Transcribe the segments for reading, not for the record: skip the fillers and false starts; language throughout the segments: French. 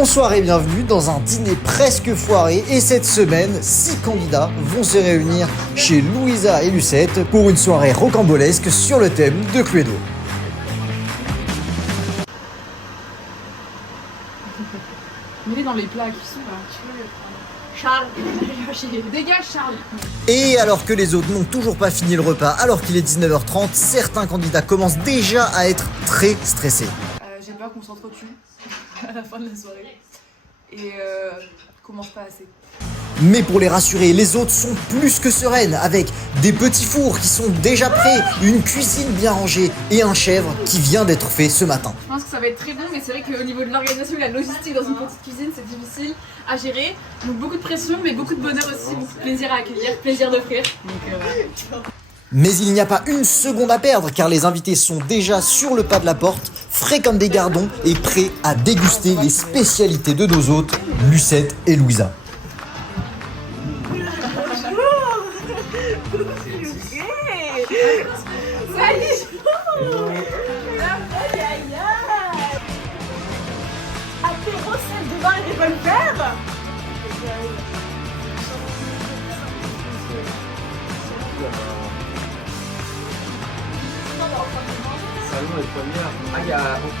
Bonsoir et bienvenue dans un dîner presque foiré et cette semaine, 6 candidats vont se réunir chez Louisa et Lucette pour une soirée rocambolesque sur le thème de Cluedo. Mets-les dans les plats qui sont là. Charles, dégage Charles. Et alors que les autres n'ont toujours pas fini le repas, alors qu'il est 19h30, certains candidats commencent déjà à être très stressés. J'ai peur qu'on s'entretue à la fin de la soirée et commence pas assez. Mais pour les rassurer, les autres sont plus que sereines, avec des petits fours qui sont déjà prêts, une cuisine bien rangée et un chèvre qui vient d'être fait ce matin. Je pense que ça va être très bon, mais c'est vrai qu'au niveau de l'organisation et la logistique dans une petite cuisine, c'est difficile à gérer. Donc beaucoup de pression, mais beaucoup de bonheur aussi, beaucoup de plaisir à accueillir, plaisir d'offrir. Mais il n'y a pas une seconde à perdre car les invités sont déjà sur le pas de la porte, frais comme des gardons et prêts à déguster les spécialités de nos hôtes, Lucette et Louisa. Apéro, salle de bain et revolver. Salon et première. Ah, il y a. Ok.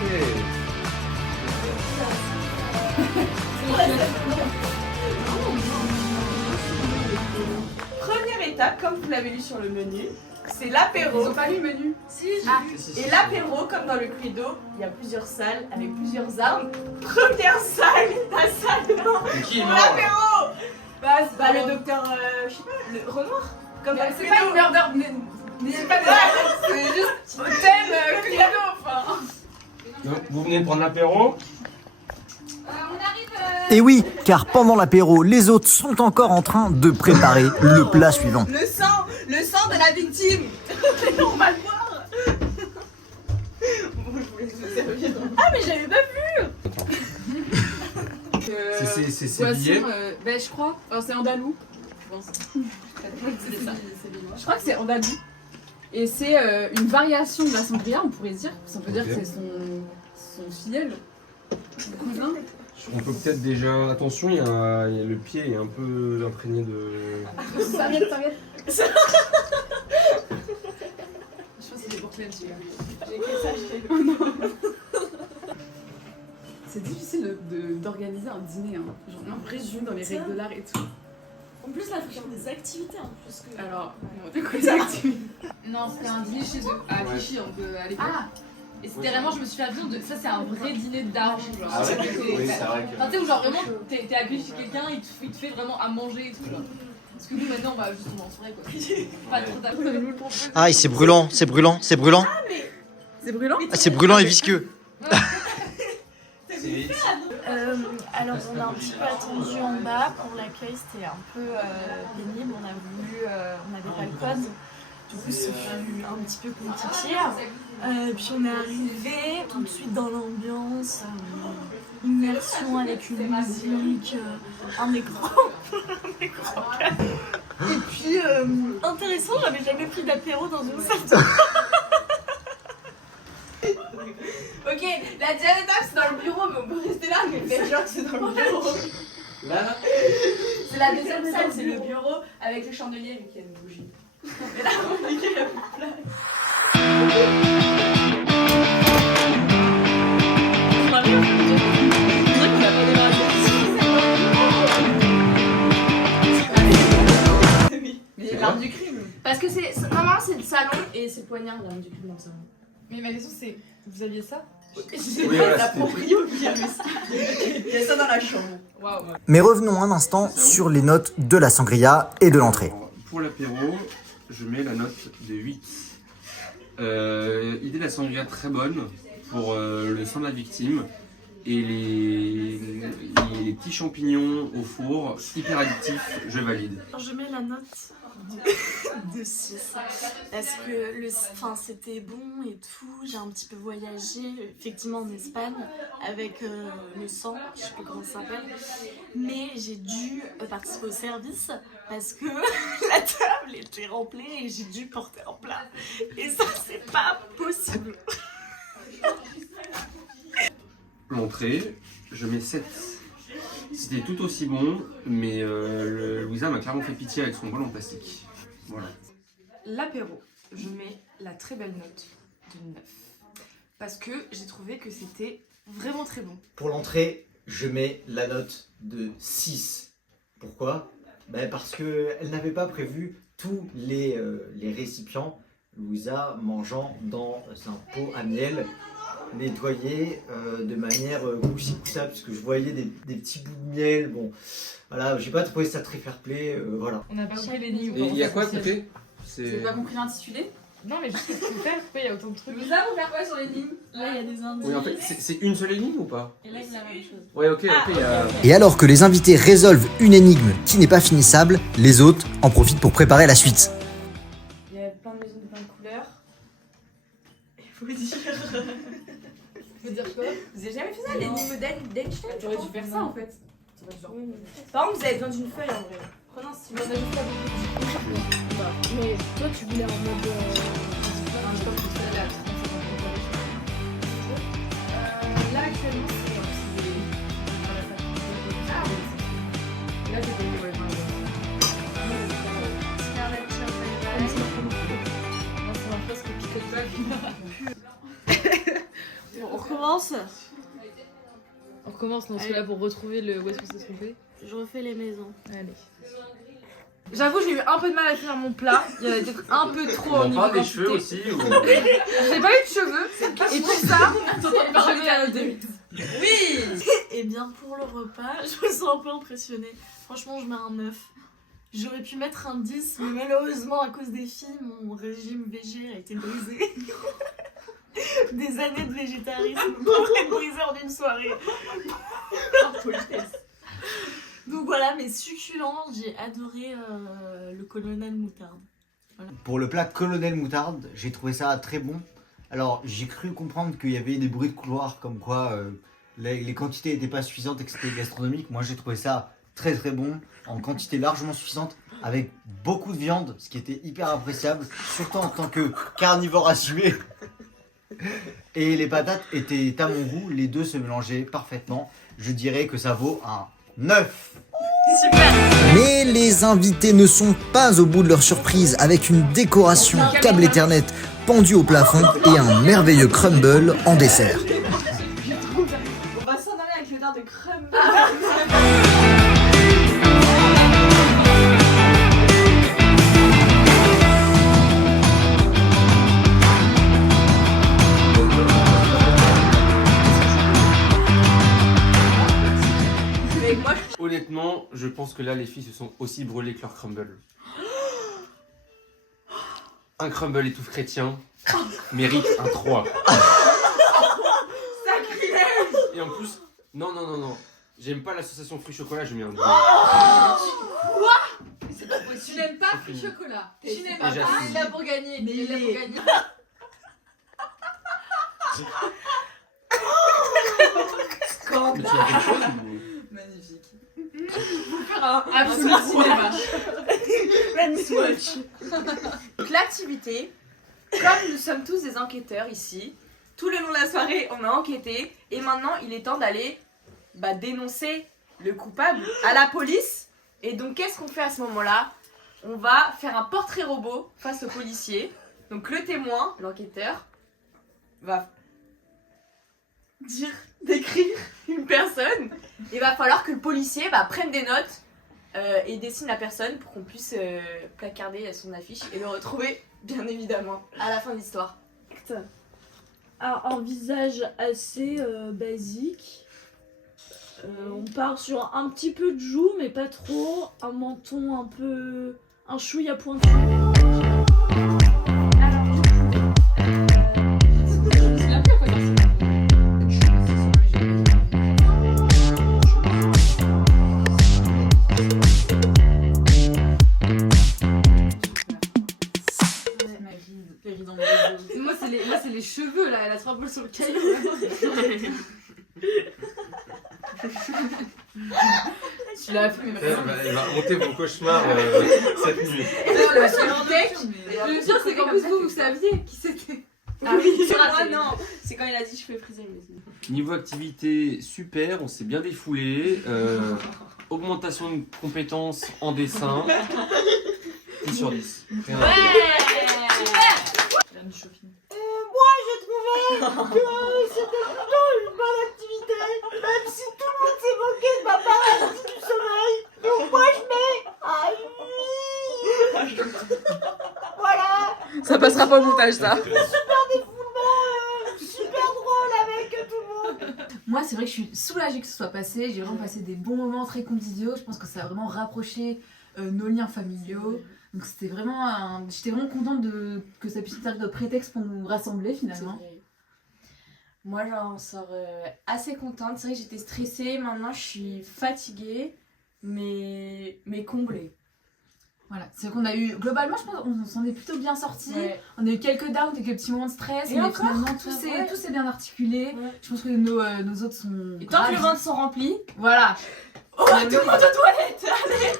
Première étape, comme vous l'avez lu sur le menu, c'est l'apéro. Ils ont pas lu le menu. Si, j'ai lu. Et l'apéro, comme dans le Cluedo, il y a plusieurs salles avec plusieurs armes. Première salle, la salle Qui pour non l'apéro. Bah, le docteur, je sais pas, le Renoir. Comme dans le C'est Cluedo. pas une murder, n'hésite pas à c'est juste au thème Cluedo, enfin. Donc, vous venez de prendre l'apéro. Et oui, car pendant l'apéro, les hôtes sont encore en train de préparer le plat suivant. Le sang de la victime. On va le voir. Ah, mais j'avais pas vu. C'est billet. Ben je crois, alors c'est andalou, je pense. C'est ça. Je crois que c'est andalou. Et c'est une variation de la sangria, on pourrait dire. Ça veut dire que c'est son filleul. Cousin. On peut peut-être déjà. Attention, il y a le pied est un peu imprégné de. T'inquiète. Je pense que c'est des porcelaines, celui-là. J'ai écrit ça, Oh non. C'est difficile d'organiser un dîner, hein. Genre un vrai jeu dans les règles de l'art et tout. En plus, là, il faut faire des activités en plus que. Alors, de quoi des activités? Non, c'était un dîner chez eux, à Clichy, à l'époque. Ah. Et c'était vraiment, je me suis fait la vision de ça, c'est un vrai dîner d'argent. Genre. Ah ouais, oui, c'est vrai que. Enfin, tu sais, où genre vraiment, t'es accueilli chez quelqu'un, il te fait vraiment à manger et tout. Genre. Parce que nous, maintenant, on va juste tomber en soirée quoi. Pas trop d'argent. Aïe, c'est brûlant. C'est brûlant? Ah, c'est brûlant et visqueux. Alors on a un petit peu attendu en bas pour l'accueil, c'était un peu pénible, on n'avait pas le code, du coup ce fut un petit peu compliqué. Puis on est arrivé tout de suite dans l'ambiance, immersion avec une musique, un écran, et puis intéressant, j'avais jamais pris d'apéro dans une salle de bain. Ok, la deuxième étape c'est dans le bureau, mais on peut rester là, mais faire genre que c'est dans le bureau. Là C'est la deuxième salle, c'est le bureau avec le chandelier et qu'il y a une bougie. Et là, on dit qu'il y a plus de place. Mais l'arme du crime. Parce que normalement c'est le salon et c'est le poignard l'arme du crime dans le salon. Mais ma question c'est, vous aviez ça? C'est voilà, la c'était- proprio qui avait ça. Il y a ça dans la chambre. Waouh. Mais revenons un instant sur les notes de la sangria et de l'entrée. Pour l'apéro, je mets la note de 8. Idée de la sangria très bonne pour le sang de la victime. Et les petits champignons au four, hyper addictifs, je valide. Je mets la note de 6 parce que c'était bon et tout, j'ai un petit peu voyagé effectivement en Espagne avec le sang, je sais plus comment ça s'appelle, mais j'ai dû participer au service parce que la table était remplie et j'ai dû porter un plat et ça c'est pas possible. L'entrée, je mets 7. C'était tout aussi bon, mais Louisa m'a clairement fait pitié avec son bol en plastique. Voilà. L'apéro, je mets la très belle note de 9. Parce que j'ai trouvé que c'était vraiment très bon. Pour l'entrée, je mets la note de 6. Pourquoi ? Parce qu'elle n'avait pas prévu tous les récipients, Louisa mangeant dans un pot à miel, nettoyé de manière couchi-coussa, parce que je voyais des petits bouts de miel. Bon, voilà, j'ai pas trouvé ça très fair-play, voilà. On n'a pas compris l'énigme. Et il y a quoi à côté? Vous n'avez pas compris l'intitulé? Non, mais juste qu'est-ce que tu fais? Pourquoi il y a autant de trucs? Vous avez faire quoi sur l'énigme? Là, il y a des indices. Oui, en fait, c'est une seule énigme ou pas? Et là, c'est la même chose. Ouais, ok, il y a... Et alors que les invités résolvent une énigme qui n'est pas finissable, les autres en profitent pour préparer la suite. Il y a plein de maisons de plein de couleurs. Il faut dire. Faut dire quoi? Vous avez jamais fait ça, l'énigme d'Einstein? J'aurais dû faire ça en fait. Par contre, vous avez besoin d'une feuille en vrai. Prenez un stylo. On a juste pas beaucoup. Mais toi, tu voulais en mode. Je pense que c'est là. Là actuellement c'est à la faculté. Ah oui. Là j'ai payé ouais. Moi c'est ma phrase qui picote pas. Bon, on recommence. On recommence dans celui-là pour retrouver le où est-ce qu'on s'est trompé. Je refais les maisons. Allez. J'avoue, j'ai eu un peu de mal à finir mon plat. Il y en avait peut-être un peu trop au On niveau parle des quantité. cheveux aussi ou... J'ai pas eu de cheveux. Et pour ça, Je mets un 2. oui. Et bien pour le repas, je me sens un peu impressionnée. Franchement, je mets un 9. J'aurais pu mettre un 10, mais malheureusement, à cause des filles, mon régime végé a été brisé. Des années de végétarisme pour être brisé en une soirée. Par politesse. Donc voilà, mais succulent, j'ai adoré le colonel moutarde. Voilà. Pour le plat colonel moutarde, j'ai trouvé ça très bon. Alors, j'ai cru comprendre qu'il y avait des bruits de couloir, comme quoi les quantités n'étaient pas suffisantes et que c'était gastronomique. Moi, j'ai trouvé ça très très bon, en quantité largement suffisante, avec beaucoup de viande, ce qui était hyper appréciable, surtout en tant que carnivore assumé. Et les patates étaient à mon goût, les deux se mélangeaient parfaitement. Je dirais que ça vaut un 9. Super. Mais les invités ne sont pas au bout de leur surprise avec une décoration câble Ethernet pendue au plafond et un merveilleux crumble en dessert. On va s'endormir avec le dard de crumble. Mais moi, Honnêtement, je pense que là, les filles se sont aussi brûlées que leur crumble. Un crumble étouffe chrétien mérite un 3. sacrilège. Et en plus, non. J'aime pas l'association fruits-chocolat, je mets un 2. Tu n'aimes pas C'est fini. le chocolat. Et Tu n'aimes déjà pas. fini. Il est là pour gagner. Mais Il est là il pour est- gagner. Mais tu as quelque chose ou... Magnifique. un Absolument cinéma. Donc l'activité, comme nous sommes tous des enquêteurs ici, tout le long de la soirée on a enquêté et maintenant il est temps d'aller dénoncer le coupable à la police. Et donc qu'est-ce qu'on fait à ce moment-là? On va faire un portrait robot face au policier. Donc le témoin, l'enquêteur, va décrire une personne. Il va falloir que le policier prenne des notes et dessine la personne pour qu'on puisse placarder son affiche et le retrouver, bien évidemment, à la fin de l'histoire. Un visage assez basique. On part sur un petit peu de joues, mais pas trop. Un menton un peu... un chouïa pointu. Moi c'est les cheveux là, elle a 3 boules sur le caillou. Tu l'as fait, mais Elle va monter vos cauchemars cette nuit. le pire c'est qu'en plus vous saviez qui c'était. Ah oui, moi non. C'est quand il a dit je peux friser, mais Niveau activité, super, on s'est bien défoulé. Augmentation de compétences en dessin. 10 sur 10. Rien à dire. Faire du shopping. Que c'était plutôt une bonne activité, même si tout le monde s'est moqué de ma paralysie du sommeil. Donc moi je mets un 8. Voilà, Ça passera pas au montage, ça. super défoulement, super drôle avec tout le monde. Moi, c'est vrai que je suis soulagée que ce soit passé. J'ai vraiment passé des bons moments très conviviaux. Je pense que ça a vraiment rapproché nos liens familiaux. Donc c'était vraiment j'étais vraiment contente que ça puisse servir de prétexte pour nous rassembler finalement. Moi, j'en sors assez contente. C'est vrai que j'étais stressée. Maintenant, je suis fatiguée, mais comblée. Voilà, c'est vrai qu'on a eu, globalement, je pense qu'on s'en est plutôt bien sortis. Ouais. On a eu quelques downs, quelques petits moments de stress, Et mais encore, finalement tout ouais. s'est bien articulé. Ouais. Je pense que nos autres sont. Et tant que ravis. les ventres sont remplis, Voilà. oh, tout le monde aux toilettes. Allez.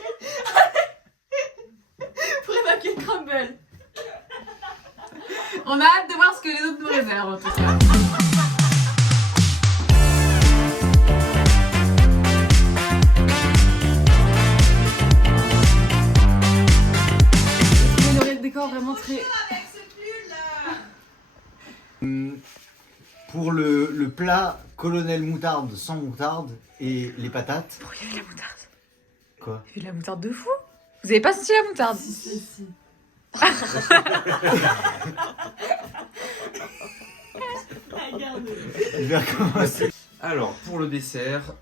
Pour évacuer le crumble. On a hâte de voir ce que les autres nous réservent en tout cas. On aurait le décor vraiment très. Pour le plat colonel moutarde sans moutarde et les patates. Pourquoi il y avait de la moutarde? Quoi? Il y avait de la moutarde de fou. Vous avez pas senti la moutarde? Si. Je vais recommencer. Alors, pour le dessert,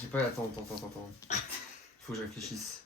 j'ai pas. Attends. Faut que je réfléchisse.